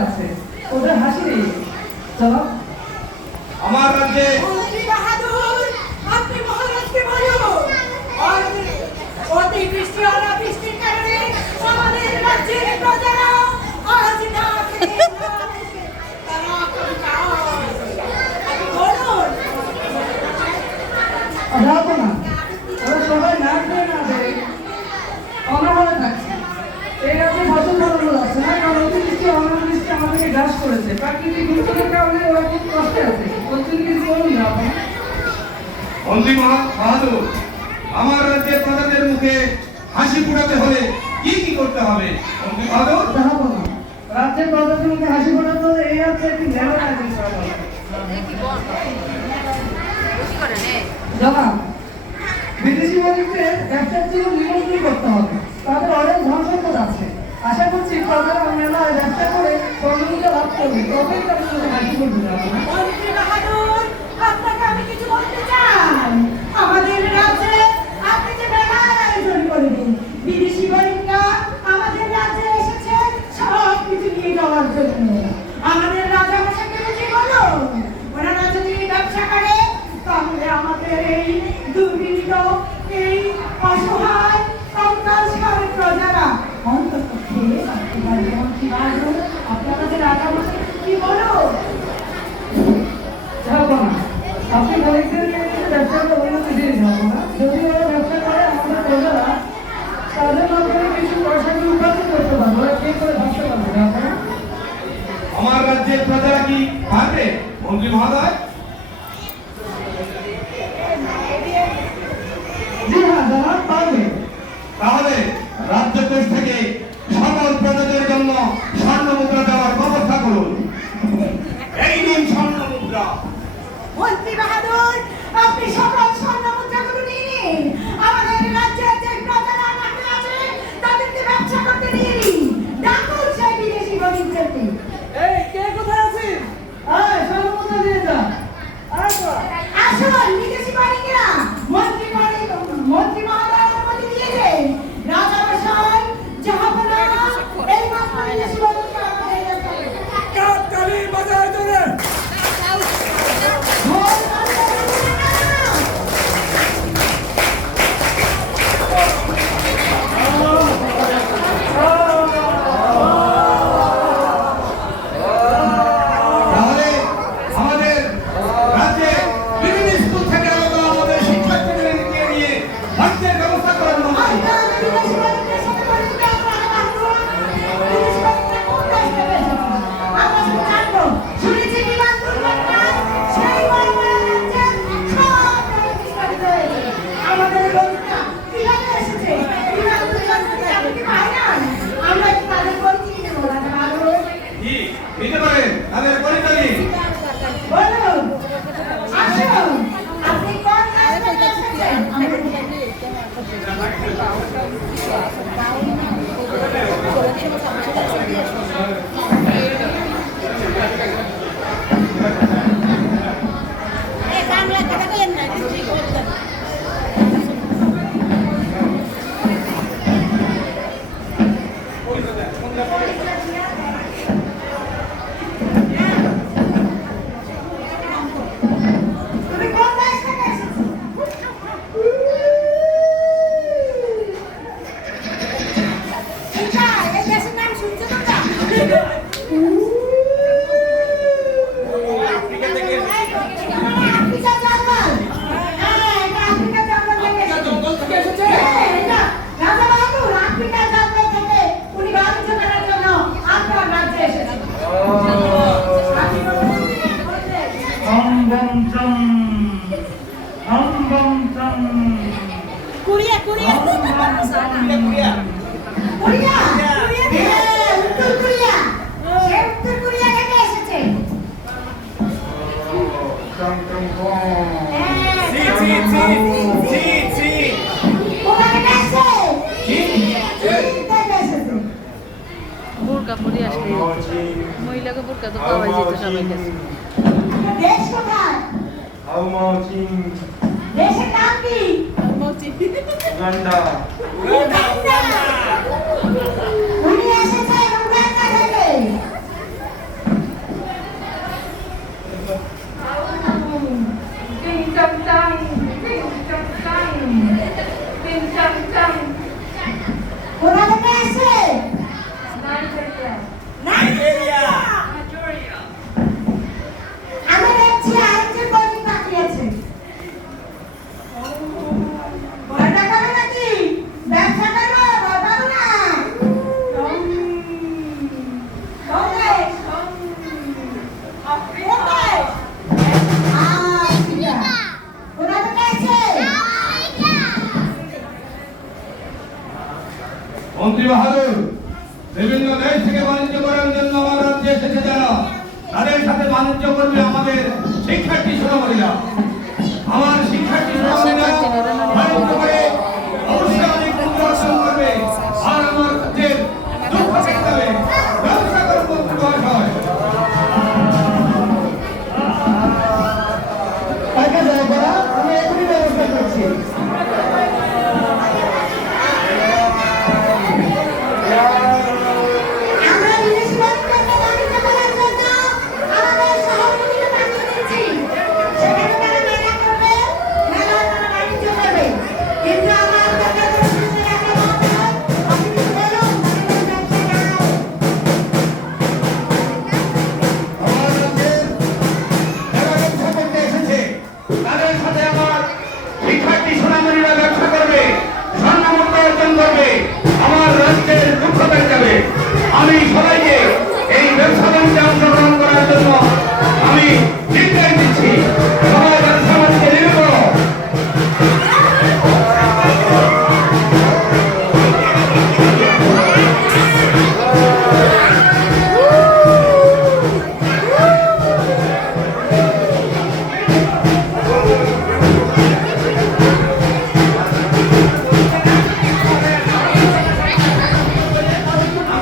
আছে। ওদের হাসি নেই চলো আমার রাজ্যে মন্ত্রী বাহাদুর আপনি মহারাজকে বলুন অতি- অতি বৃষ্টি অনাবৃষ্টির কারণে আমাদের রাজ্যের প্রজারা আজ না খেয়ে না দেখে তারা কঙ্কাল। আপনি বলুন যাব না ওরা সবাই না খেয়ে না দেয় অনাহারে থাকছে এই রাতে ফসল ফলানো যাচ্ছে না কারণ অতিবৃষ্টি অনাবৃষ্টি আমাদেরকে গ্রাস করেছে। প্রাকৃতিক দুর্যোগের কারণে ওরা খুব কষ্টে আছে। ওর জন্য কিছু বলুন না আপনি? মন্ত্রী বাহাদুর আমার রাজ্যের প্রজাদের মুখে হাসি ফুটাতে হলে কি কি করতে হবে? মন্ত্রী বাহাদুর রাজ্যের প্রজাদের মুখে হাসি ফোটাতে হলে এই রাজ্যে একটি ন্যায় আয়োজন করা বিদেশি বাণিজ্যের ব্যবসার জন্য নিমন্ত্রণ করতে হবে। তাদের অনেক ধন সম্পদ আছে। আশা করছি প্রজারা মেলায় ব্যবসা করে লাভ করবে। তবেই কিছু আমাদের রাজ্যে বিদেশি আমাদের রাজ্যে এসেছে, সব কিছু জন্য। আমাদের রাজা ওনারা যদি ব্যবসা করে আমাদের এই দুর্নীত এই অসহায় রাজা মশাইকে কি যাব না। আপনি কিন্তু ব্যবসাটা উন্নতি দিয়ে যাব না। যদি ওরা ব্যবসা করে আমাদের প্রজারা তাদের মাধ্যমে কিছু উপার্জন করতে পারবে? ওরা কে করে ভাবতে পারবে? না। আমার রাজ্যের প্রজারা কি পারবে মন্ত্রী মহোদয়? জি হ্যাঁ জানাব পারবে। তাহলে রাজ্য কোষ থেকে সকল প্রজাদের জন্য স্বর্ণ মুদ্রা দেওয়ার ব্যবস্থা করুন এই নিন স্বর্ণ মুদ্রা মন্ত্রী বাহাদুর আপনি সকল স্বর্ণ মুদ্রাগুলো নিয়ে নিন আমাদের রাজ্যের যে প্রজারা মাঠে আছে তাদেরকে ব্যবসা করতে দিয়ে দিন ডাকুন সেই বিদেশি নিতে পারেন। তাদের পরিচয় দিন আপনি কোন কাজ করতে এসেছেন আমাদের তুমি কোন দেশ থেকে এসেছ শিখা এই দেশের নাম শুনছো তোমরা আফ্রিকা থেকে আফ্রিকা জঙ্গল হ্যাঁ এটা আফ্রিকা জঙ্গল থেকে জঙ্গল থেকে এসেছে? হ্যাঁ, এটা রাজা বাহাদুর আফ্রিকা জঙ্গল থেকে উনি বাণিজ্য করার জন্য আপনার রাজ্যে এসেছেন আপনি বলুন, বলতে। হম বম চম হম বম চম কুড়িয়া কুড়িয়া হম বম চম কুড়িয়া হ্যাঁ, উত্তর কোরিয়া সে উত্তর কোরিয়া থেকে এসেছে হ্যাঁ, জি জি জি জি জি কোথা থেকে এসেছে? চীন থেকে এসেছে। বোরকা পরে আসলে মহিলাকে বোরকা তো পাওয়াই যেত সবাই কাছে। দেশ কোথায়? দেশের নাম কি? উগান্ডা। উগান্ডা। মন্ত্রী বাহাদুর, বিভিন্ন দেশ থেকে বাণিজ্য করার জন্য আমার রাজ্যে এসেছে যারা, তাদের সাথে বাণিজ্য করবে আমাদের শিক্ষার্থী সোনামণিরা আমার শিক্ষার্থী সোনামণি